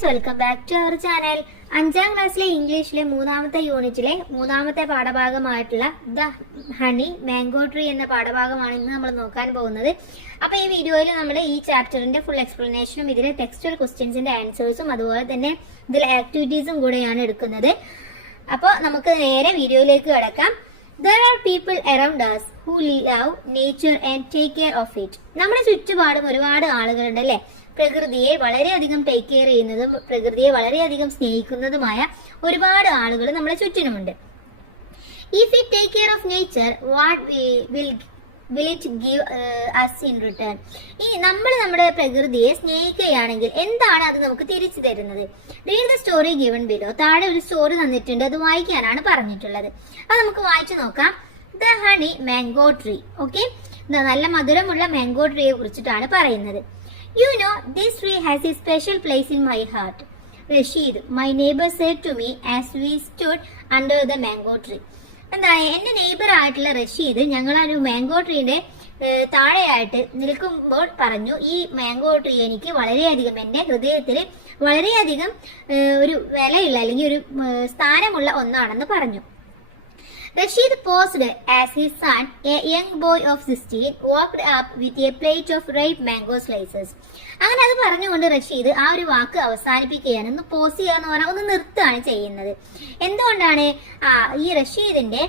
Friends, welcome back to our channel. 5ാം ക്ലാസ്സിലെ ഇംഗ്ലീഷിലെ 3ാമത്തെ യൂണിറ്റിലെ 3ാമത്തെ പാഠഭാഗമായിട്ടുള്ള ദ ഹണി മാംഗോ ട്രീ എന്ന പാഠഭാഗമാണ് ഇന്ന് നമ്മൾ നോക്കാൻ പോകുന്നത്. അപ്പൊ ഈ വീഡിയോയിൽ നമ്മൾ ഈ ചാപ്റ്ററിന്റെ ഫുൾ എക്സ്പ്ലനേഷനും ഇതിലെ ടെക്സ്റ്റുവൽ ക്വസ്റ്റ്യൻസിന്റെ ആൻസേഴ്സും അതുപോലെ തന്നെ ഇതിലെ ആക്ടിവിറ്റീസും കൂടെയാണ് എടുക്കുന്നത്. അപ്പോൾ നമുക്ക് നേരെ വീഡിയോയിലേക്ക് കടക്കാം. There are people around us who love nature and take care of it. നമ്മുടെ ചുറ്റുപാടും ഒരുപാട് ആളുകളുണ്ട് അല്ലേ? പ്രകൃതിയെ വളരെയധികം ടേക്ക് കെയർ ചെയ്യുന്നതും പ്രകൃതിയെ വളരെയധികം സ്നേഹിക്കുന്നതുമായ ഒരുപാട് ആളുകൾ നമ്മുടെ ചുറ്റിനുമുണ്ട്. If we take care of nature, what will it give us in return? ഈ നമ്മൾ നമ്മുടെ പ്രകൃതിയെ സ്നേഹിക്കുകയാണെങ്കിൽ എന്താണ് അത് നമുക്ക് തിരിച്ചു തരുന്നത്? Read the story given below. താഴെ ഒരു സ്റ്റോറി തന്നിട്ടുണ്ട്, അത് വായിക്കാനാണ് പറഞ്ഞിട്ടുള്ളത്. അത് നമുക്ക് വായിച്ചു നോക്കാം. The honey mango tree. Okay, നല്ല മധുരമുള്ള മാംഗോ ട്രീയെ കുറിച്ചിട്ടാണ് പറയുന്നത്. You know, this tree has a special place in my heart. Rashid, my neighbor, said to me as we stood under the mango tree. എന്താണ്, എന്റെ നെയ്ബർ ആയിട്ടുള്ള റഷീദ് ഞങ്ങൾ ഒരു mango ട്രീയുടെ താഴെയായിട്ട് നിൽക്കുമ്പോൾ പറഞ്ഞു, ഈ മാംഗോ ട്രീ എനിക്ക് വളരെയധികം എന്റെ ഹൃദയത്തിൽ വളരെയധികം ഒരു വിലയുള്ള അല്ലെങ്കിൽ ഒരു സ്ഥാനമുള്ള ഒന്നാണെന്ന് പറഞ്ഞു. Rashid paused as his son, a young boy of 16, walked up with a plate of ripe mango slices. അങ്ങനെ അത് പറഞ്ഞുകൊണ്ട് റഷീദ് ആ ഒരു വാക്ക് അവസാനിപ്പിക്കുകയാണ്. ഒന്ന് പോസ് ചെയ്യാന്ന് പറഞ്ഞാൽ ഒന്ന് നിർത്തുകയാണ് ചെയ്യുന്നത്. എന്തുകൊണ്ടാണ്? ഈ റഷീദിന്റെ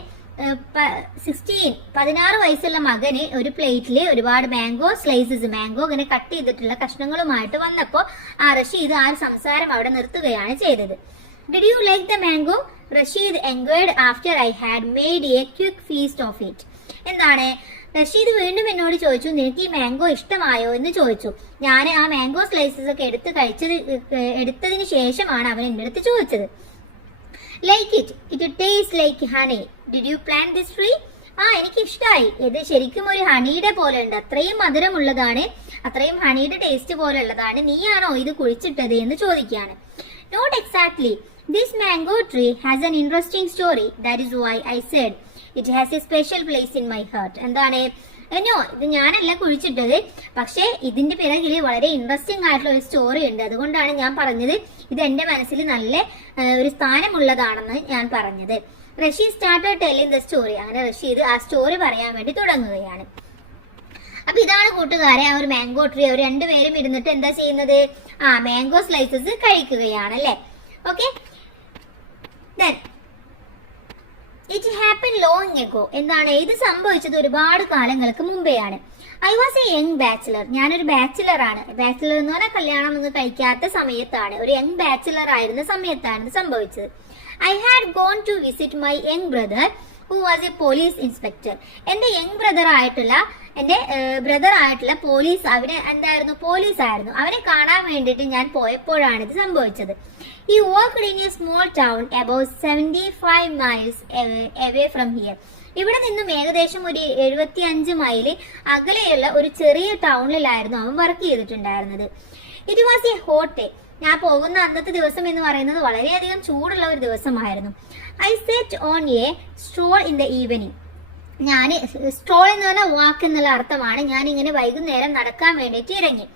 16 വയസ്സുള്ള മകന് ഒരു പ്ലേറ്റില് ഒരുപാട് മാംഗോ സ്ലൈസസ്, മാംഗോ ഇങ്ങനെ കട്ട് ചെയ്തിട്ടുള്ള കഷ്ണങ്ങളുമായിട്ട് വന്നപ്പോ ആ റഷീദ് ആ ഒരു സംസാരം അവിടെ നിർത്തുകയാണ് ചെയ്തത്. Did you like the mango? Rashid inquired after I had made a quick feast of it. എന്താണ്, റഷീദ് വീണ്ടും എന്നോട് ചോദിച്ചു, നിനക്ക് ഈ മാംഗോ ഇഷ്ടമായോ എന്ന് ചോദിച്ചു. ഞാൻ ആ മാംഗോ സ്ലൈസസ് ഒക്കെ എടുത്തതിന് ശേഷമാണ് അവൻ എൻ്റെ അടുത്ത് ചോദിച്ചത്. Like it. It tastes like honey. Did you plant this tree? എനിക്ക് ഇഷ്ടമായി. ഇത് ശരിക്കും ഒരു ഹണിയുടെ പോലെ ഉണ്ട്, അത്രയും മധുരമുള്ളതാണ്, അത്രയും ഹണിയുടെ ടേസ്റ്റ് പോലെ ഉള്ളതാണ്. നീയാണോ ഇത് കുഴിച്ചിട്ടത് എന്ന് ചോദിക്കുകയാണ്. Not exactly. This mango tree has an interesting story. That is why I said it has a special place in my heart. എന്താണ്, എന്നോ ഇത് ഞാനല്ല കുഴിച്ചിട്ടത്, പക്ഷേ ഇതിന്റെ പിറകിൽ വളരെ ഇൻട്രസ്റ്റിംഗ് ആയിട്ടുള്ള ഒരു സ്റ്റോറി ഉണ്ട്, അതുകൊണ്ടാണ് ഞാൻ പറഞ്ഞത് ഇത് എന്റെ മനസ്സിൽ നല്ല ഒരു സ്ഥാനമുള്ളതാണെന്ന് ഞാൻ പറഞ്ഞത്. Rashid started telling the story. അങ്ങനെ റഷീദ് ആ സ്റ്റോറി പറയാൻ വേണ്ടി തുടങ്ങുകയാണ്. അപ്പൊ ഇതാണ് കൂട്ടുകാരെ ആ ഒരു മാംഗോ ട്രീ. അവർ രണ്ടുപേരും ഇരുന്നിട്ട് എന്താ ചെയ്യുന്നത്? മാംഗോ സ്ലൈസസ് കഴിക്കുകയാണ് അല്ലെ? Okay, it happened long ago. എന്താണ്, ഇത് സംഭവിച്ചത് ഒരുപാട് കാലങ്ങൾക്ക് മുമ്പെയാണ്. I was a young bachelor. ഞാനൊരു ബാച്ചിലർ ആണ്. ബാച്ചിലർ എന്ന് പറഞ്ഞാൽ കല്യാണം ഒന്നും കഴിക്കാത്ത സമയത്താണ്, ഒരു യങ് ബാച്ചിലർ ആയിരുന്ന സമയത്താണ് ഇത് സംഭവിച്ചത്. I had gone to visit my young brother who was a police inspector. എന്റെ യങ് ബ്രദർ ആയിട്ടുള്ള പോലീസ്, അവന് എന്തായിരുന്നു, പോലീസ് ആയിരുന്നു. അവനെ കാണാൻ വേണ്ടിയിട്ട് ഞാൻ പോയപ്പോഴാണ് ഇത് സംഭവിച്ചത്. He worked in a small town about 75 miles away from here. ഇവിടെ നിന്നും ഏകദേശം ഒരു 75 മൈല് അകലെയുള്ള ഒരു ചെറിയ ടൗണിലായിരുന്നു അവൻ വർക്ക് ചെയ്തിട്ടുണ്ടായിരുന്നത്. It was a hot day. ഞാൻ പോകുന്ന അന്നത്തെ ദിവസം എന്ന് പറയുന്നത് വളരെയധികം ചൂടുള്ള ഒരു ദിവസമായിരുന്നു. I sat on a stroll in the evening. ഞാൻ സ്ട്രോൾ എന്ന് പറഞ്ഞാൽ വാക്ക് എന്നുള്ള അർത്ഥമാണ്. ഞാൻ ഇങ്ങനെ വൈകുന്നേരം നടക്കാൻ വേണ്ടിയിട്ട് ഇറങ്ങി.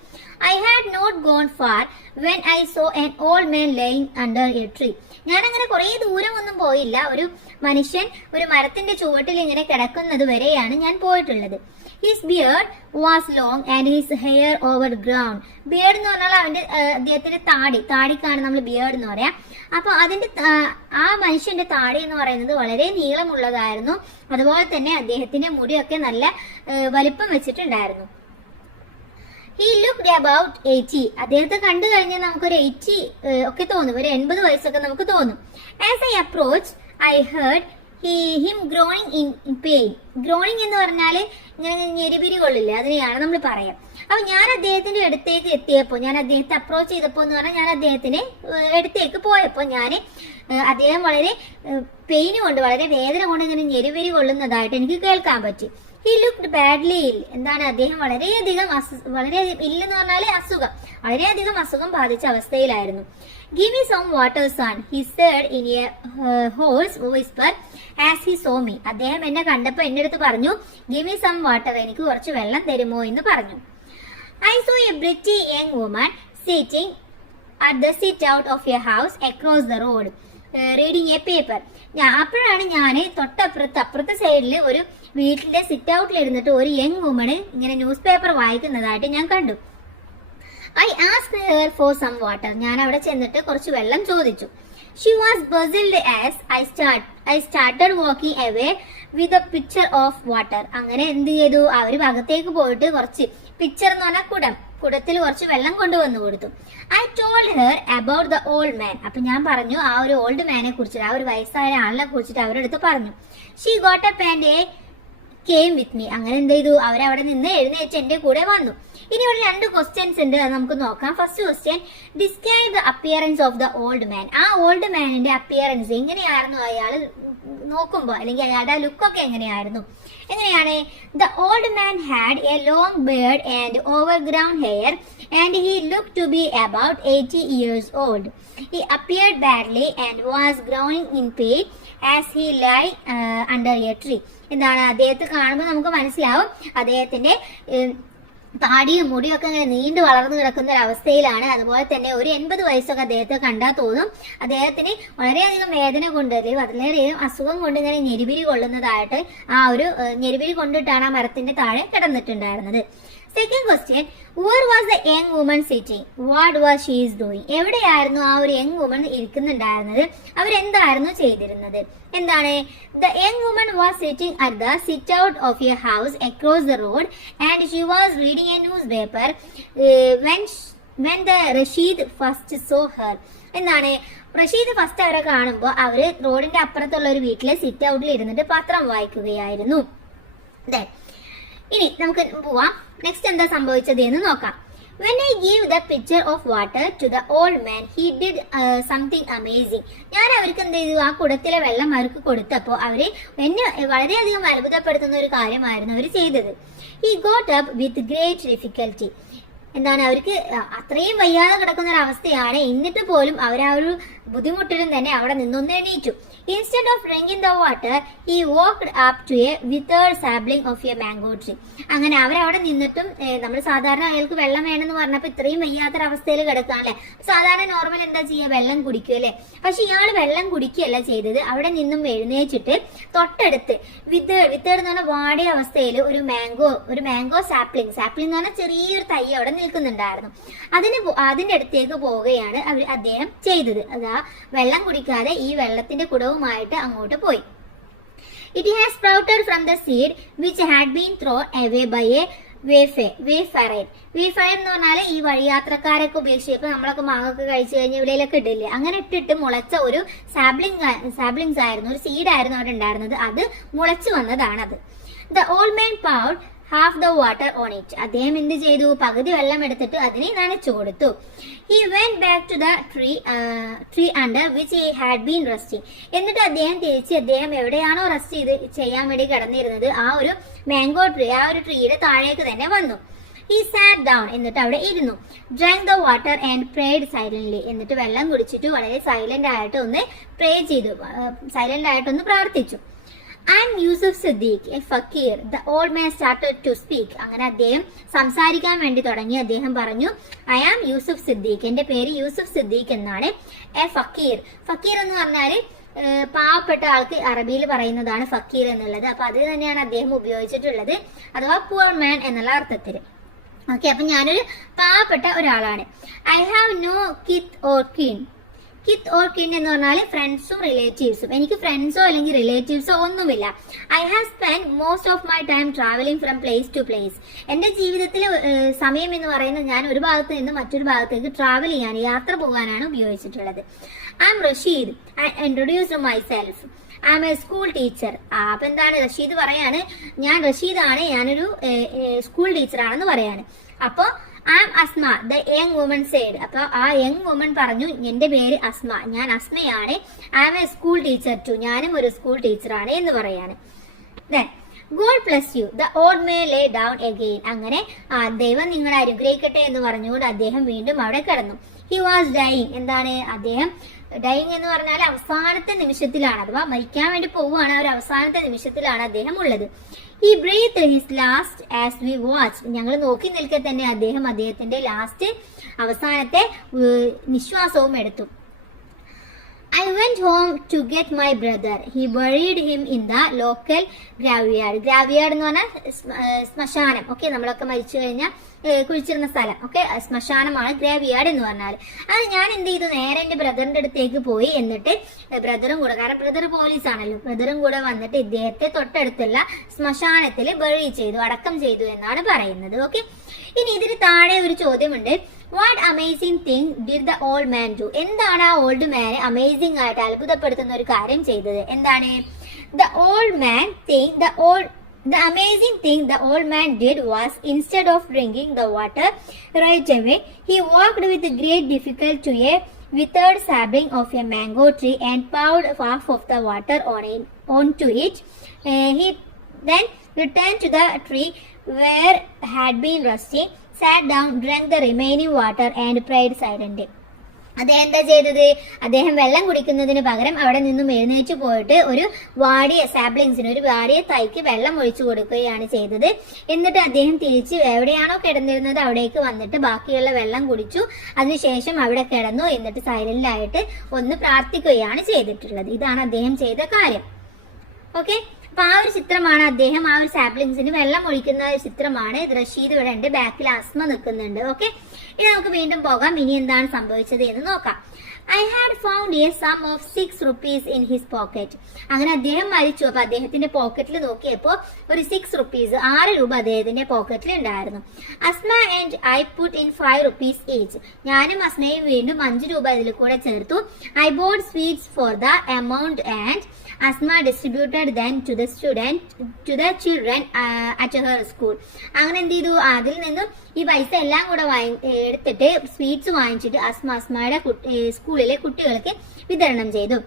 I had not gone far when I saw an old man laying under a tree. ഞാൻ അങ്ങനെ കുറെ ദൂരമൊന്നും പോയില്ല, ഒരു മനുഷ്യൻ ഒരു മരത്തിന്റെ ചുവട്ടിൽ ഇങ്ങനെ കിടക്കുന്നത് വരെയാണ് ഞാൻ പോയിട്ടുള്ളത്. His beard was long and his hair overgrown. Beard എന്ന് പറഞ്ഞാൽ അദ്ദേഹത്തിന്റെ താടിക്കാണ് നമ്മൾ ബിയർഡ് എന്ന് പറയാം. അപ്പൊ അതിന്റെ ആ മനുഷ്യന്റെ താടി എന്ന് പറയുന്നത് വളരെ നീളമുള്ളതായിരുന്നു. അതുപോലെ തന്നെ അദ്ദേഹത്തിന്റെ മുടിയൊക്കെ നല്ല വലിപ്പം വെച്ചിട്ടുണ്ടായിരുന്നു. He looked about 80. അദ്ദേഹത്തെ കണ്ടു കഴിഞ്ഞാൽ നമുക്കൊരു 80 ഒക്കെ തോന്നും, ഒരു 80 വയസ്സൊക്കെ നമുക്ക് തോന്നും. As I approached, I heard him groaning in pain. Groaning എന്ന് പറഞ്ഞാൽ ഇങ്ങനെ ഞെരിപിരി കൊള്ളില്ലേ, അതിനെയാണ് നമ്മൾ പറയാം. അപ്പൊ ഞാൻ അദ്ദേഹത്തിന്റെ അടുത്തേക്ക് എത്തിയപ്പോൾ, ഞാൻ അദ്ദേഹത്തെ അപ്രോച്ച് ചെയ്തപ്പോ എന്ന് പറഞ്ഞാൽ ഞാൻ അദ്ദേഹത്തിന് അടുത്തേക്ക് പോയപ്പോ അദ്ദേഹം വളരെ പെയിന് കൊണ്ട്, വളരെ വേദന കൊണ്ട് ഇങ്ങനെ ഞെരിപിരി കൊള്ളുന്നതായിട്ട് എനിക്ക് കേൾക്കാൻ പറ്റി. He looked badly ill. എന്താണ്, അദ്ദേഹം വളരെയധികം ഇല്ലെന്ന് പറഞ്ഞാല് അസുഖം, വളരെയധികം അസുഖം ബാധിച്ച അവസ്ഥയിലായിരുന്നു. Give me some water, son, he said in a hoarse whisper as he saw me. അദ്ദേഹം എന്നെ കണ്ടപ്പോ എന്റെ അടുത്ത് പറഞ്ഞു, Give me some water, എനിക്ക് കുറച്ച് വെള്ളം തരുമോ എന്ന് പറഞ്ഞു. I saw a pretty young woman sitting at the sit out of a house across the road, reading a paper. അപ്പോഴാണ് ഞാൻ അപ്പുറത്തെ സൈഡിൽ ഒരു വീട്ടിലെ സിറ്റ് ഔട്ടിൽ ഇരുന്നിട്ട് ഒരു യങ് വുമണ് ഇങ്ങനെ ന്യൂസ് പേപ്പർ വായിക്കുന്നതായിട്ട് ഞാൻ കണ്ടു. I asked her for some water. ഞാൻ അവിടെ ചെന്നിട്ട് കുറച്ച് വെള്ളം ചോദിച്ചു. She was puzzled as I started walking away with a pitcher of water. അങ്ങനെ എന്ത് ചെയ്തു, അവര് അകത്തേക്ക് പോയിട്ട് കുറച്ച് പിക്ചർ എന്ന് പറഞ്ഞാൽ കുടത്തിൽ കുറച്ച് വെള്ളം കൊണ്ടുവന്നു കൊടുത്തു. I told her about the old man. അപ്പൊ ഞാൻ പറഞ്ഞു ആ ഒരു ഓൾഡ് മാനെ കുറിച്ചിട്ട്, ആ ഒരു വയസ്സായ ആളിനെ കുറിച്ചിട്ട് അവരുടെ അടുത്ത് പറഞ്ഞു. She got up and came with me. അങ്ങനെ എന്ത് ചെയ്തു, അവരവിടെ നിന്ന് എഴുന്നേറ്റ് എന്റെ കൂടെ വന്നു. ഇനി ഇവിടെ 2 ക്വസ്റ്റ്യൻസ് ഉണ്ട്, അത് നമുക്ക് നോക്കാം. First question, describe the appearance of the old മാൻ. ആ ഓൾഡ് മാനിന്റെ അപ്പിയറൻസ് എങ്ങനെയായിരുന്നു, അയാൾ നോക്കുമ്പോ അല്ലെങ്കിൽ അയാളുടെ ലുക്കൊക്കെ എങ്ങനെയായിരുന്നു? The old man had a long beard and overgrown hair and he look to be about 80 years old. He appeared badly and was growing in pain as he lay under a tree. എന്താണ്, അദ്ദേഹത്തെ കാണുമ്പോൾ നമുക്ക് മനസ്സിലാവും അദ്ദേഹത്തിന്റെ താടിയും മുടിയൊക്കെ ഇങ്ങനെ നീണ്ടു വളർന്നു കിടക്കുന്ന ഒരു അവസ്ഥയിലാണ്. അതുപോലെ തന്നെ ഒരു 80 വയസ്സൊക്കെ അദ്ദേഹത്തെ കണ്ടാൽ തോന്നും അദ്ദേഹത്തിന് വളരെയധികം വേദന കൊണ്ട് അല്ലെങ്കിൽ വളരെയധികം അസുഖം കൊണ്ട് ഇങ്ങനെ ഞെരിപിരി കൊള്ളുന്നതായിട്ട്, ആ ഒരു ഞെരിപിരി കൊണ്ടിട്ടാണ് ആ മരത്തിന്റെ താഴെ കിടന്നിട്ടുണ്ടായിരുന്നത്. Second question, where was the young woman sitting? What was she doing? എവിടെയായിരുന്നു ആ ഒരു യങ് വുമൺ ഇരിക്കുന്നുണ്ടായിരുന്നത്? അവരെന്തായിരുന്നു ചെയ്തിരുന്നത്? എന്താണ്, the young woman was sitting at the sit out of a house across the road and she was reading a newspaper when the Rashid first saw her. എന്താണ്, Rasheed first അവരെ കാണുമ്പോൾ അവര് റോഡിന്റെ അപ്പുറത്തുള്ള ഒരു വീട്ടിലെ സിറ്റ് ഔട്ടിൽ ഇരുന്നിട്ട് പത്രം വായിക്കുകയായിരുന്നു. ഇനി നമുക്ക് പോവാം, നെക്സ്റ്റ് എന്താ സംഭവിച്ചത് എന്ന് നോക്കാം. When I gave the pitcher of water to the old man, he did something amazing. ഞാൻ അവർക്ക് എന്ത് ചെയ്തു, ആ കുടത്തിലെ വെള്ളം അവർക്ക് കൊടുത്തപ്പോൾ അവര് എന്നെ വളരെയധികം അത്ഭുതപ്പെടുത്തുന്ന ഒരു കാര്യമായിരുന്നു അവർ ചെയ്തത്. He got up with great difficulty. എന്താണ്, അവർക്ക് അത്രയും വയ്യാതെ കിടക്കുന്ന ഒരു അവസ്ഥയാണ്, എന്നിട്ട് പോലും അവർ ആ ഒരു ബുദ്ധിമുട്ടിലും തന്നെ അവിടെ നിന്നൊന്ന് എണീറ്റു. Instead of drinking the water, he walked up to a withered sapling of a mango tree. അങ്ങനെ അവരവിടെ നിന്നിട്ടും, നമ്മൾ സാധാരണ അയാൾക്ക് വെള്ളം വേണമെന്ന് പറഞ്ഞപ്പോൾ ഇത്രയും വയ്യാത്തൊരവസ്ഥയിൽ കിടക്കാണല്ലേ, സാധാരണ നോർമൽ എന്താ ചെയ്യുക, വെള്ളം കുടിക്കും അല്ലെ. പക്ഷെ ഇയാൾ വെള്ളം കുടിക്കുകയല്ല ചെയ്തത്, അവിടെ നിന്നും എഴുന്നേച്ചിട്ട് തൊട്ടടുത്ത് വിത്തേഡ് എന്ന് പറഞ്ഞാൽ വാടിയ അവസ്ഥയിൽ ഒരു മാംഗോ സാപ്ലിംഗ് എന്ന് പറഞ്ഞാൽ ചെറിയൊരു തൈ അവിടെ നിൽക്കുന്നുണ്ടായിരുന്നു. അതിന്റെ അടുത്തേക്ക് പോവുകയാണ് അദ്ദേഹം ചെയ്തത്. അതാ വെള്ളം കുടിക്കാതെ ഈ വെള്ളത്തിന്റെ കുടവുമായിട്ട് അങ്ങോട്ട് പോയി. It has sprouted from the seed which had been thrown away by a wayfarer എന്ന് പറഞ്ഞാൽ ഈ വഴിയാത്രക്കാരൊക്കെ ഉപേക്ഷിച്ചപ്പോൾ നമ്മളൊക്കെ മാങ്ങൊക്കെ കഴിച്ചു കഴിഞ്ഞ് ഇവിടെയൊക്കെ ഇടില്ലേ, അങ്ങനെ ഇട്ടിട്ട് മുളച്ച ഒരു സാപ്ലിങ്സ് ആയിരുന്നു, ഒരു സീഡായിരുന്നു അവിടെ ഉണ്ടായിരുന്നത്. അത് മുളച്ചു വന്നതാണത്. The old man poured half the water on it. അദ്ദേഹം എന്ത് ചെയ്തു, പകുതി വെള്ളം എടുത്തിട്ട് അതിനെ നനച്ചു കൊടുത്തു. He went back to the tree under which he had been resting. എന്നിട്ട് അദ്ദേഹം എവിടെയാണോ റെസ്റ്റ് ചെയ്യാൻ വേണ്ടി കിടന്നിരുന്നത്, ആ ഒരു മാംഗോ ട്രീ, ആ ഒരു ട്രീയുടെ താഴേക്ക് തന്നെ വന്നു. He sat down. എന്നിട്ട് അവിടെ ഇരുന്നു. Drank the water and prayed silently. എന്നിട്ട് വെള്ളം കുടിച്ചിട്ട് വളരെ സൈലന്റ് ആയിട്ട് ഒന്ന് പ്രേ ചെയ്തു, സൈലന്റ് ആയിട്ടൊന്ന് പ്രാർത്ഥിച്ചു. I am Yusuf Siddiq, a fakir. The old man started to speak. അങ്ങനെ അദ്ദേഹം സംസാരിക്കാൻ വേണ്ടി തുടങ്ങി. അദ്ദേഹം പറഞ്ഞു, I am Yusuf Siddiq. എന്റെ പേര് യൂസുഫ് സിദ്ദീഖ് എന്നാണ്. എ ഫക്കീർ എന്ന് പറഞ്ഞാല് പാവപ്പെട്ട ആൾക്ക് അറബിയിൽ പറയുന്നതാണ് ഫക്കീർ എന്നുള്ളത്. അപ്പൊ അത് തന്നെയാണ് അദ്ദേഹം ഉപയോഗിച്ചിട്ടുള്ളത്, അഥവാ പുവർ മാൻ എന്നുള്ള അർത്ഥത്തിൽ. ഓക്കെ, അപ്പൊ ഞാനൊരു പാവപ്പെട്ട ഒരാളാണ്. I have no kith or kin എന്ന് പറഞ്ഞാൽ ഫ്രണ്ട്സും റിലേറ്റീവ്സും. എനിക്ക് ഫ്രണ്ട്സോ അല്ലെങ്കിൽ റിലേറ്റീവ്സോ ഒന്നുമില്ല. I have spend most of my time travelling from place to place. എന്റെ ജീവിതത്തിൽ സമയം എന്ന് പറയുന്നത് ഞാൻ ഒരു ഭാഗത്ത് നിന്ന് മറ്റൊരു ഭാഗത്തേക്ക് ട്രാവൽ ചെയ്യാൻ, യാത്ര പോകാനാണ് ഉപയോഗിച്ചിട്ടുള്ളത്. I am Rashid. I introduce myself. I am a school teacher. അപ്പൊ എന്താണ്, റഷീദ് പറയാണ്, ഞാൻ റഷീദാണ്, ഞാനൊരു സ്കൂൾ ടീച്ചറാണെന്ന് പറയാണ്. അപ്പൊ I am Asma, the young woman said. അപ്പൊ ആ യങ് വുമൺ പറഞ്ഞു, എന്റെ പേര് അസ്മ, ഞാൻ അസ്മയാണ്. I am a school teacher too, ഞാനും ഒരു സ്കൂൾ ടീച്ചറാണ് എന്ന് പറയാണ്. God bless you, the old man lay down again. അങ്ങനെ ദൈവം നിങ്ങളെ അനുഗ്രഹിക്കട്ടെ എന്ന് പറഞ്ഞുകൊണ്ട് അദ്ദേഹം വീണ്ടും അവിടെ കിടന്നു. He was dying. എന്താണ്, അദ്ദേഹം ഡൈയിങ് എന്ന് പറഞ്ഞാൽ അവസാനത്തെ നിമിഷത്തിലാണ്, അഥവാ മരിക്കാൻ വേണ്ടി പോവുകയാണ്, ആ ഒരു അവസാനത്തെ നിമിഷത്തിലാണ് അദ്ദേഹം ഉള്ളത്. He breathed his last as we watched. ഞങ്ങൾ നോക്കി നിൽക്കെ തന്നെ അദ്ദേഹത്തിന്റെ ലാസ്റ്റ് അവസാനത്തെ നിശ്വാസവും എടുത്തു. I went home to get my brother. He buried him in the local graveyard. Graveyard എന്ന് പറഞ്ഞാൽ ശ്മശാനം. ഓക്കെ, നമ്മളൊക്കെ മരിച്ചു കഴിഞ്ഞാൽ കുഴിച്ചിരുന്ന സ്ഥലം. ഓക്കെ, ശ്മശാനമാണ് ഗ്രേവിയാർഡ് എന്ന് പറഞ്ഞാൽ. അത് ഞാൻ എന്ത് ചെയ്തു, നേരെ എന്റെ ബ്രദറിന്റെ അടുത്തേക്ക് പോയി. എന്നിട്ട് ബ്രദറും കൂടെ, കാരണം ബ്രദർ പോലീസ് ആണല്ലോ, ബ്രദറും കൂടെ വന്നിട്ട് ഇദ്ദേഹത്തെ തൊട്ടടുത്തുള്ള ശ്മശാനത്തിൽ ബറി ചെയ്തു, അടക്കം ചെയ്തു എന്നാണ് പറയുന്നത്. ഓക്കെ, ഇനി ഇതിന് താഴെ ഒരു ചോദ്യമുണ്ട്. What amazing thing did the old man do? എന്താണ് ആ ഓൾഡ് മാന് അമേസിംഗ് ആയിട്ട് അത്ഭുതപ്പെടുത്തുന്ന ഒരു കാര്യം ചെയ്തത്? എന്താണ്? The amazing thing the old man did was, instead of drinking the water right away, he walked with great difficulty to a withered sapling of a mango tree and poured half of the water onto it. He then returned to the tree where had been rusting, sat down, drank the remaining water and prayed silently. അദ്ദേഹം എന്താ ചെയ്തത്? അദ്ദേഹം വെള്ളം കുടിക്കുന്നതിന് പകരം അവിടെ നിന്നും എഴുന്നേറ്റ് പോയിട്ട് ഒരു വാടിയ സാപ്ലിങ്സിന്, ഒരു വാടിയ തൈക്ക് വെള്ളം ഒഴിച്ചു കൊടുക്കുകയാണ് ചെയ്തത്. എന്നിട്ട് അദ്ദേഹം തിരിച്ച് എവിടെയാണോ കിടന്നിരുന്നത് അവിടേക്ക് വന്നിട്ട് ബാക്കിയുള്ള വെള്ളം കുടിച്ചു. അതിനുശേഷം അവിടെ കിടന്നു. എന്നിട്ട് സൈലന്റായിട്ട് ഒന്ന് പ്രാർത്ഥിക്കുകയാണ് ചെയ്തിട്ടുള്ളത്. ഇതാണ് അദ്ദേഹം ചെയ്ത കാര്യം. ഓക്കെ, അപ്പൊ ആ ഒരു ചിത്രമാണ് അദ്ദേഹം ആ ഒരു സാപ്ലിങ്സിന് വെള്ളം ഒഴിക്കുന്ന ഒരു ചിത്രമാണ്. റഷീദ് ഇവിടെ ഉണ്ട്, ബാക്കിൽ അസ്മ നിൽക്കുന്നുണ്ട്. ഓക്കെ, ഇനി നമുക്ക് വീണ്ടും പോകാം. ഇനി എന്താണ് സംഭവിച്ചത് എന്ന് നോക്കാം. I had found a sum of 6 rupees in his pocket. അങ്ങനെ അദ്ദേഹം മരിച്ചു. അപ്പൊ അദ്ദേഹത്തിന്റെ പോക്കറ്റിൽ നോക്കിയപ്പോ ഒരു 6 rupees, 6 രൂപ അദ്ദേഹത്തിന്റെ പോക്കറ്റിൽ ഉണ്ടായിരുന്നു. Asma and I put in 5 rupees each. ഞാനും അസ്മയും വീണ്ടും 5 രൂപ ഇതിൽ കൂടെ ചേർത്തു. I bought sweets for the amount and Asma distributed them to the children at her school. അങ്ങനെ എന്ത് ചെയ്തു? അതിൽ നിന്നും ഈ പൈസ എല്ലാം കൂടെ എടുത്തിട്ട് സ്വീറ്റ്സ് വാങ്ങിച്ചിട്ട് അസ്മയുടെ സ്കൂളിലെ കുട്ടികൾക്ക് വിതരണം ചെയ്തു.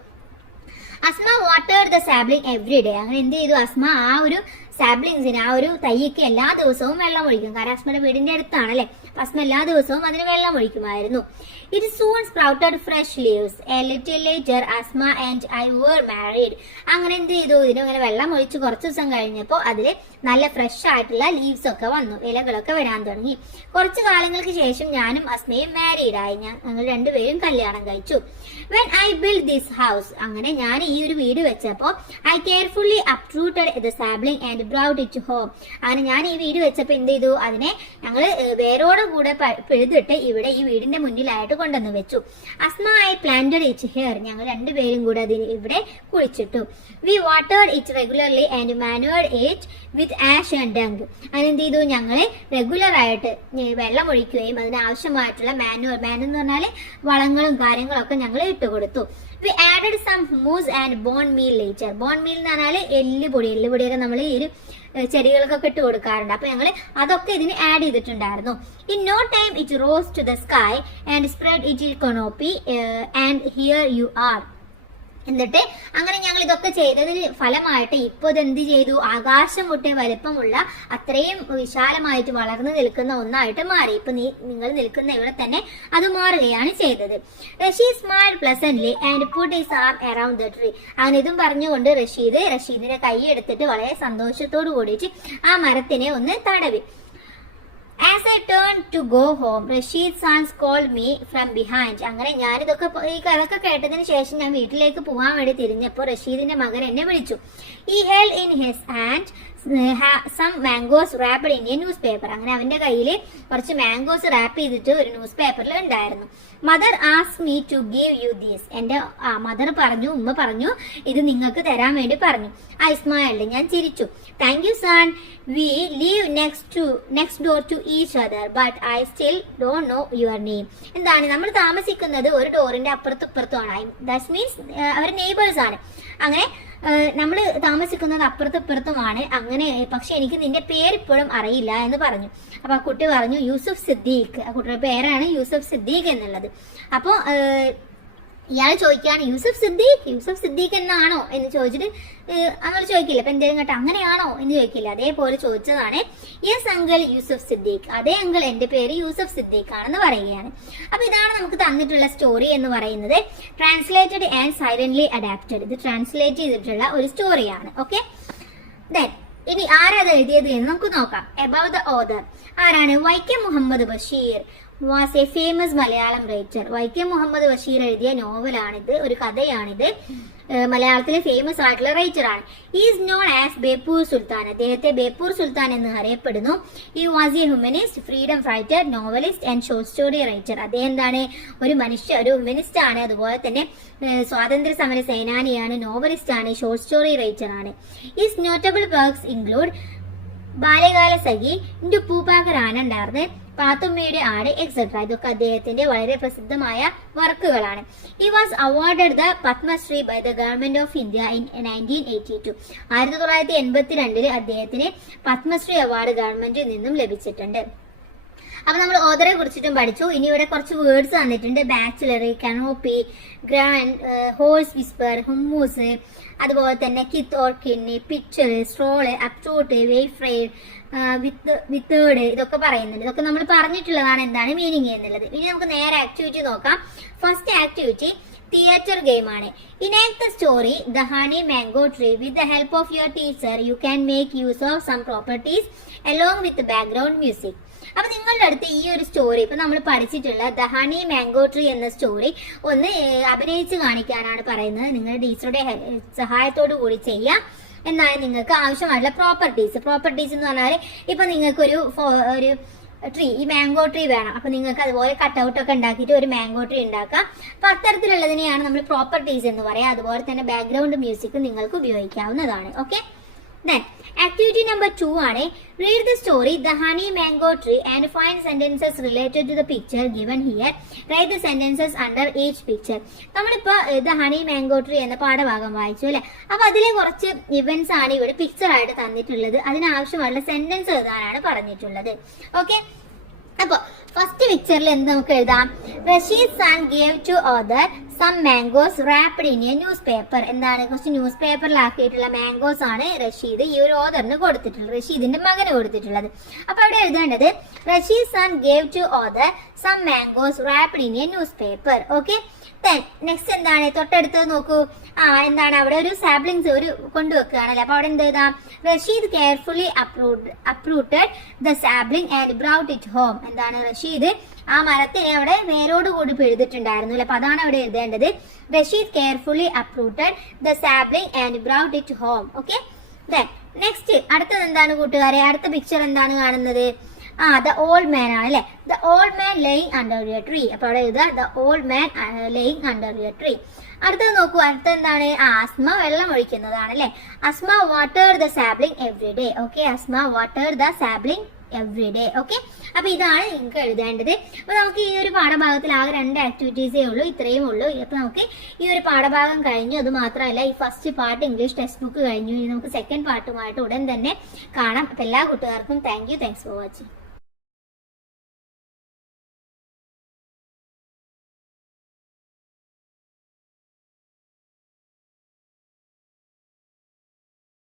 Asma watered the sapling every day. അങ്ങനെ എന്ത് ചെയ്തു? അസ്മ ആ ഒരു സാപ്ലിങ്സിന്, ആ ഒരു തൈക്ക് എല്ലാ ദിവസവും വെള്ളം ഒഴിക്കും. കാരണം അസ്മയുടെ വീടിന്റെ അടുത്താണല്ലേ, അസ്മ എല്ലാ ദിവസവും അതിന് വെള്ളം ഒഴിക്കുമായിരുന്നു. It soon sprouted fresh leaves. A little later, Asma and I were married. അങ്ങനെ എന്ത് ചെയ്തു? ഇതിന് അങ്ങനെ വെള്ളം ഒഴിച്ച് കുറച്ച് ദിവസം കഴിഞ്ഞപ്പോൾ അതിൽ നല്ല ഫ്രഷ് ആയിട്ടുള്ള ലീവ്സ് ഒക്കെ വന്നു, ഇലകളൊക്കെ വരാൻ തുടങ്ങി. കുറച്ച് കാലങ്ങൾക്ക് ശേഷം ഞാനും അസ്മയും മാരീഡ് ആയി. ഞങ്ങൾ രണ്ടുപേരും കല്യാണം കഴിച്ചു. When I built this house, അങ്ങനെ ഞാൻ ഈ ഒരു വീട് വെച്ചപ്പോൾ I carefully uprooted the sapling and brought it home. അങ്ങനെ ഞാൻ ഈ വീട് വെച്ചപ്പോൾ എന്ത് ചെയ്തു? അതിനെ ഞങ്ങൾ വേരോട് കൂടെ പിഴുതിട്ട് ഇവിടെ ഈ വീടിന്റെ മുന്നിലായിട്ട് കൊണ്ടുവന്ന് വെച്ചു. Asma I planted it here. ഞങ്ങൾ രണ്ടുപേരും കൂടെ അതിന് ഇവിടെ കുഴിച്ചിട്ടു. We watered it regularly and manured it with ash and dung. അങ്ങനെ എന്ത് ചെയ്തു? ഞങ്ങൾ റെഗുലർ ആയിട്ട് വെള്ളം ഒഴിക്കുകയും അതിനാവശ്യമായിട്ടുള്ള മാനുവർ എന്ന് പറഞ്ഞാൽ വളങ്ങളും കാര്യങ്ങളൊക്കെ ഞങ്ങൾ ഇട്ടുകൊടുത്തു. We added some humus and bone meal later. Bone meal എന്ന് പറഞ്ഞാൽ എല്ലുപൊടിയൊക്കെ നമ്മൾ ഈ ഒരു ചെടികൾക്കൊക്കെ ഇട്ട് കൊടുക്കാറുണ്ട്. അപ്പൊ ഞങ്ങൾ അതൊക്കെ ഇതിന് ആഡ് ചെയ്തിട്ടുണ്ടായിരുന്നു. In no time it rose to the sky and spread it canopy and here you are. എന്നിട്ട് അങ്ങനെ ഞങ്ങൾ ഇതൊക്കെ ചെയ്തതിന് ഫലമായിട്ട് ഇപ്പൊ ഇത് എന്ത് ചെയ്തു? ആകാശം മുട്ടെ വലിപ്പമുള്ള അത്രയും വിശാലമായിട്ട് വളർന്നു നിൽക്കുന്ന ഒന്നായിട്ട് മാറി. ഇപ്പൊ നിങ്ങൾ നിൽക്കുന്ന ഇവിടെ തന്നെ അത് മാറുകയാണ് ചെയ്തത്. Rasheed smiled pleasantly and put his arm around the tree. അങ്ങനെ ഇതും പറഞ്ഞുകൊണ്ട് റഷീദിന്റെ കൈ എടുത്തിട്ട് വളരെ സന്തോഷത്തോട് കൂടിയിട്ട് ആ മരത്തിനെ ഒന്ന് തടവി. As I turned to go home, Rashid's sons called me from behind. അങ്ങനെ ഞാനിതൊക്കെ ഈ കഥയൊക്കെ കേട്ടതിന് ശേഷം ഞാൻ വീട്ടിലേക്ക് പോകാൻ വേണ്ടി തിരിഞ്ഞപ്പോൾ റഷീദിന്റെ മകൻ എന്നെ വിളിച്ചു. He held in his hand some mangoes wrapped in a newspaper. അങ്ങനെ അവന്റെ കയ്യിൽ കുറച്ച് മാംഗോസ് റാപ്പ് ചെയ്തിട്ട് ഒരു ന്യൂസ് പേപ്പറിൽ ഉണ്ടായിരുന്നു. Mother asked me to give you these. എന്റെ ഉമ്മ പറഞ്ഞു ഇത് നിങ്ങൾക്ക് തരാൻ വേണ്ടി പറഞ്ഞു. I smiled. ഞാൻ ചിരിച്ചു. Thank you son. We live next door to each other but I still don't know your name. എന്താണ്? നമ്മൾ താമസിക്കുന്നത് ഒരു ഡോറിന്റെ അപ്പുറത്തുമാണ്. ദാറ്റ് മീൻസ് അവർ നെയ്ബേഴ്സ് ആണ്. അങ്ങനെ നമ്മൾ താമസിക്കുന്നത് അപ്പുറത്തുമാണ്. അങ്ങനെ പക്ഷെ എനിക്ക് നിന്റെ പേര് ഇപ്പോഴും അറിയില്ല എന്ന് പറഞ്ഞു. അപ്പൊ ആ കുട്ടി പറഞ്ഞു യൂസഫ് സിദ്ദീഖ്. ആ കുട്ടിയുടെ പേരാണ് യൂസഫ് സിദ്ദീഖ് എന്നുള്ളത്. അപ്പൊ ഇയാൾ ചോദിക്കുകയാണ് യൂസഫ് സിദ്ദീഖ് എന്നാണോ എന്ന് ചോദിച്ചിട്ട് അങ്ങനെ ചോദിക്കില്ല. അപ്പൊ എന്തെങ്കിലും കേട്ടോ അങ്ങനെയാണോ എന്ന് ചോദിക്കില്ല. അതേപോലെ ചോദിച്ചതാണ്. Yes uncle Yusuf Siddiq. അതേ അങ്കിൾ എന്റെ പേര് യൂസഫ് സിദ്ദീഖ് ആണെന്ന് പറയുകയാണ്. അപ്പൊ ഇതാണ് നമുക്ക് തന്നിട്ടുള്ള സ്റ്റോറി എന്ന് പറയുന്നത്. Translated and silently adapted. ഇത് ട്രാൻസ്ലേറ്റ് ചെയ്തിട്ടുള്ള ഒരു സ്റ്റോറിയാണ്. ഓക്കെ, ദെൻ ഇനി ആരത് എഴുതിയത് എന്ന് നമുക്ക് നോക്കാം. അബൌട്ട് ദ ഓഥർ ആരാണ്? Vaikom Muhammad Basheer was a famous Malayalam writer. Vaikom Muhammad Basheer എഴുതിയ നോവലാണിത്, ഒരു കഥയാണിത്. മലയാളത്തിലെ ഫേമസ് ആയിട്ടുള്ള റൈറ്റർ ആണ്. Is known as Beypore Sultan. അദ്ദേഹത്തെ ബേപ്പൂർ സുൽത്താൻ എന്ന് അറിയപ്പെടുന്നു. ഈ was a humanist, freedom fighter, novelist and short story writer. അദ്ദേഹം എന്താണ്? ഒരു ഹ്യൂമനിസ്റ്റ് ആണ്, അതുപോലെ തന്നെ സ്വാതന്ത്ര്യ സമര സേനാനിയാണ്, നോവലിസ്റ്റ് ആണ്, ഷോർട്ട് സ്റ്റോറി റൈറ്റർ ആണ്. His notable works include Balyakala Sakhi, into പൂപ്പാക്കർ ആനണ്ടാർന്ന്, പാത്തുമ്മയുടെ ആട്, എക്സെട്ര. ഇതൊക്കെ അദ്ദേഹത്തിന്റെ വളരെ പ്രസിദ്ധമായ വർക്കുകളാണ്. He was awarded the Padmashri by the government of India in 1982. 1982 അദ്ദേഹത്തിന് പത്മശ്രീ അവാർഡ് ഗവൺമെന്റിൽ നിന്നും ലഭിച്ചിട്ടുണ്ട്. അപ്പൊ നമ്മൾ ഓഥറെ കുറിച്ചിട്ടും പഠിച്ചു. ഇനി ഇവിടെ കുറച്ച് വേർഡ്സ് തന്നിട്ടുണ്ട്. ബാച്ചിലറി, canopy, grand, horse whisper, hummus, അതുപോലെ തന്നെ kith or kidney, picture, stroll, uproot, വെയ്ഫ്രൈഡ്, വിത്തേഡ്, ഇതൊക്കെ പറയുന്നുണ്ട്. ഇതൊക്കെ നമ്മൾ പറഞ്ഞിട്ടുള്ളതാണ് എന്താണ് മീനിങ് എന്നുള്ളത്. ഇനി നമുക്ക് നേരെ ആക്ടിവിറ്റി നോക്കാം. ഫസ്റ്റ് ആക്ടിവിറ്റി തിയേറ്റർ ഗെയിം ആണ്. Enact the story the honey mango tree. With the help of your teacher you can make use of some properties along with background music. അപ്പൊ നിങ്ങളുടെ അടുത്ത് ഈ ഒരു സ്റ്റോറി ഇപ്പൊ നമ്മൾ പഠിച്ചിട്ടുള്ള ദ ഹണി മാംഗോ ട്രീ എന്ന സ്റ്റോറി ഒന്ന് അഭിനയിച്ച് കാണിക്കാനാണ് പറയുന്നത്. നിങ്ങളുടെ ടീച്ചറുടെ സഹായത്തോടു കൂടി ചെയ്യാം എന്നാണ് നിങ്ങൾക്ക് ആവശ്യമായിട്ടുള്ള പ്രോപ്പർട്ടീസ് എന്ന് പറഞ്ഞാൽ ഇപ്പൊ നിങ്ങൾക്ക് ഒരു ട്രീ, ഈ മാംഗോ ട്രീ വേണം. അപ്പൊ നിങ്ങൾക്ക് അതുപോലെ കട്ടൗട്ട് ഒക്കെ ഉണ്ടാക്കിയിട്ട് ഒരു മാംഗോ ട്രീ ഉണ്ടാക്കാം. അപ്പൊ അത്തരത്തിലുള്ളതിനെയാണ് നമ്മൾ പ്രോപ്പർട്ടീസ് എന്ന് പറയാം. അതുപോലെ തന്നെ ബാക്ക്ഗ്രൗണ്ട് മ്യൂസിക് നിങ്ങൾക്ക് ഉപയോഗിക്കാവുന്നതാണ്. ഓക്കെ, then activity number 2 ആണ്. read the story the honey mango tree and find sentences related to the picture given here. write the sentences under each picture. നമ്മളിപ്പോ the honey mango tree എന്ന പാഠഭാഗം വായിച്ചു അല്ലെ. അപ്പൊ അതിലെ കുറച്ച് ഇവന്റ്സ് ആണ് ഇവിടെ പിക്ചർ ആയിട്ട് തന്നിട്ടുള്ളത്. അതിനാവശ്യമായുള്ള സെന്റൻസ് എഴുതാനാണ് പറഞ്ഞിട്ടുള്ളത്. ഓക്കെ, അപ്പൊ ഫസ്റ്റ് പിക്ചറിൽ എന്ത് നമുക്ക് എഴുതാം? Rashid son gave to author some mangoes wrapped in a newspaper. എന്താണ്? കുറച്ച് ന്യൂസ് പേപ്പറിലാക്കിയിട്ടുള്ള മാംഗോസ് ആണ് റഷീദ് ഈ ഒരു ഓഥറിന് കൊടുത്തിട്ടുള്ളത്, റഷീദിന്റെ മകന് കൊടുത്തിട്ടുള്ളത്. അപ്പൊ അവിടെ എഴുതേണ്ടത് Rashid son gave to author some mangoes wrapped in a newspaper. Okay, next എന്താണ്? തൊട്ടടുത്ത് നോക്കൂ. എന്താണ്? അവിടെ ഒരു സാപ്ലിങ്സ് ഒരു കൊണ്ടുവെക്കുകയാണല്ലേ. അപ്പൊ അവിടെ എന്ത് എഴുതാം? Rasheed carefully uprooted the sapling and brought it home. എന്താണ്? റഷീദ് ആ മരത്തിനെ അവിടെ വേരോട് കൂടി പിഴുതിട്ടുണ്ടായിരുന്നു അല്ലെ. അപ്പൊ അതാണ് അവിടെ എഴുതേണ്ടത്. Rasheed carefully uprooted the sapling and brought it home. Okay, next അടുത്തത് എന്താണ് കൂട്ടുകാരെ? അടുത്ത പിക്ചർ എന്താണ് കാണുന്നത്? ദ ഓൾഡ് മാൻ ആണ് അല്ലെ. The old man laying under your tree. അപ്പൊ അവിടെ എഴുതുക the old man laying under your tree. അടുത്തത് നോക്കൂ. അടുത്ത എന്താണ്? അസ്മ വെള്ളം ഒഴിക്കുന്നതാണ് അല്ലെ. Asma water the sapling every day. Okay, Asma water the sapling every day. Okay, അപ്പൊ ഇതാണ് നിങ്ങൾക്ക് എഴുതേണ്ടത്. അപ്പൊ നമുക്ക് ഈ ഒരു പാഠഭാഗത്തിൽ ആകെ 2 ആക്ടിവിറ്റീസേ ഉള്ളൂ, ഇത്രയും ഉള്ളൂ. അപ്പൊ നമുക്ക് ഈ ഒരു പാഠഭാഗം കഴിഞ്ഞു. അത് മാത്രമല്ല ഈ first part English text book കഴിഞ്ഞു. ഇനി നമുക്ക് സെക്കൻഡ് പാർട്ടുമായിട്ട് ഉടൻ തന്നെ കാണാം. അപ്പൊ എല്ലാ കൂട്ടുകാർക്കും താങ്ക്സ് ഫോർ വാച്ചിങ്.